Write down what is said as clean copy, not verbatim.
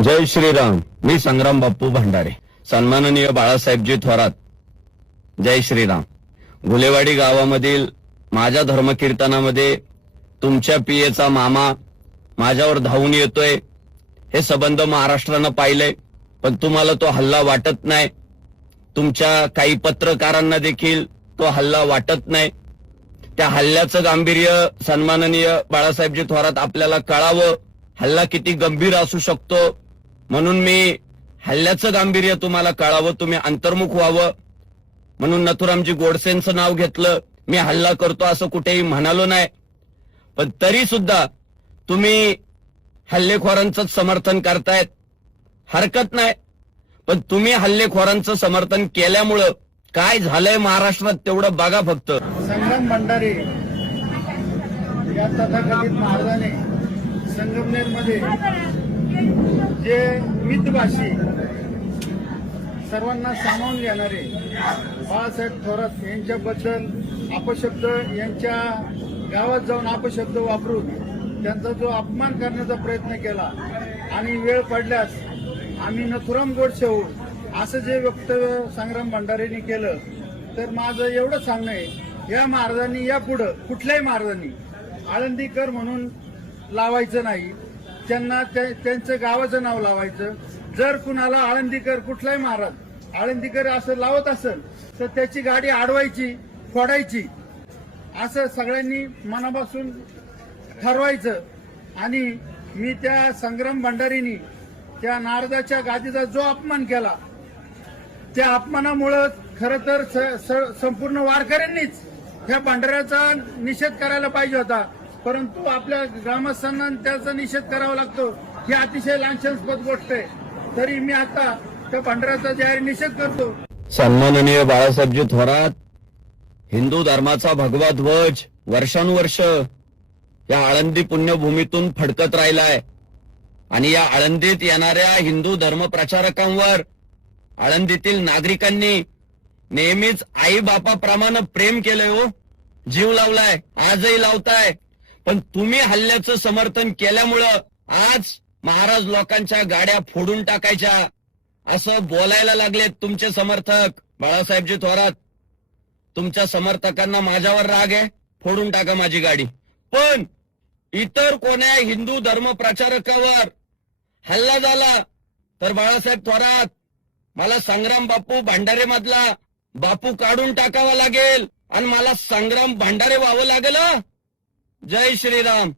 जय श्रीराम. मी संग्राम बाप्पू भंडारे. सन्माननीय बाळासाहेबजी थोरात. जय श्रीराम. घुलेवाडी गावामधील माझ्या धर्मकीर्तनामध्ये तुमच्या पियेचा मामा माझ्यावर धावून येतोय. हे संबंध महाराष्ट्रानं पाहिलंय, पण तुम्हाला तो हल्ला वाटत नाही. तुमच्या काही पत्रकारांना देखील तो हल्ला वाटत नाही. त्या हल्ल्याचं गांभीर्य सन्माननीय बाळासाहेबजी थोरात आपल्याला कळावं. हल्ला किती गंभीर असू शकतो, म्हणून मी हल्ल्याचं गांभीर्य तुम्हाला कळावं, तुम्ही अंतर्मुख व्हावं म्हणून नथुरामजी गोडसेंचं नाव घेतलं. मी हल्ला करतो असं कुठेही म्हणालो नाही, पण तरी सुद्धा तुम्ही हल्लेखोरांचं समर्थन करतायत. हरकत नाही, पण तुम्ही हल्लेखोरांचं समर्थन केल्यामुळं काय झालंय महाराष्ट्रात तेवढं बघा फक्त. संग्राम भंडारे या तथाकथित महाराजाने संगमनेरमध्ये जे मितभाषी सर्वांना सामावून घेणारे बाळासाहेब थोरात यांच्याबद्दल अपशब्द, यांच्या गावात जाऊन अपशब्द वापरून त्यांचा जो अपमान करण्याचा प्रयत्न केला आणि वेळ पडल्यास आम्ही नथुराम गोडसे होऊ असं जे वक्तव्य संग्राम भंडारेंनी केलं, तर माझं एवढं सांगणं आहे, या महाराजांनी यापुढं कुठल्याही महाराजांनी आळंदीकर म्हणून लावायचं नाही. त्यांना त्यांचं गावाचं नाव लावायचं. जर कुणाला आळंदीकर, कुठलाही महाराज आळंदीकर असं लावत असेल तर त्याची गाडी अडवायची, फोडायची, असं सगळ्यांनी मनापासून ठरवायचं. आणि मी त्या संग्राम भंडारींनी त्या नारदाच्या गादीचा जो अपमान केला, त्या अपमानामुळं खरं तर संपूर्ण वारकऱ्यांनीच ह्या भंडाऱ्याचा निषेध करायला पाहिजे होता, परंतु आपल्या ग्रामस्थांना त्याचा निषेध करावा लागतो. ही अतिशय लांछनास्पद गोष्ट आहे. तरी मी आता त्या भंडाऱ्याचा जाहीर निषेध करतो. सन्माननीय बाळासाहेबजी थोरात, हिंदू धर्माचा भगवा ध्वज वर्षानुवर्ष या आळंदी पुण्यभूमीतून फडकत राहिलाय आणि या आळंदीत येणाऱ्या हिंदू धर्म प्रचारकांवर आळंदीतील नागरिकांनी नेहमीच आई बापाप्रमाणे प्रेम केलंय. हो, जीव लावलाय, आजही लावताय. पण तुम्ही हल्ल्याचं समर्थन केल्यामुळं आज महाराज लोकांच्या गाड्या फोडून टाकायच्या असं बोलायला लागलेत तुमचे समर्थक. बाळासाहेबजी थोरात, तुमच्या समर्थकांना माझ्यावर राग आहे, फोडून टाका माझी गाडी. पण इतर कोण्या हिंदू धर्म प्रचारकावर हल्ला झाला तर बाळासाहेब थोरात, मला संग्राम बापू भंडारे मधला बापू काढून टाकावा लागेल आणि मला संग्राम भंडारे व्हावं लागेल. जय श्रीराम.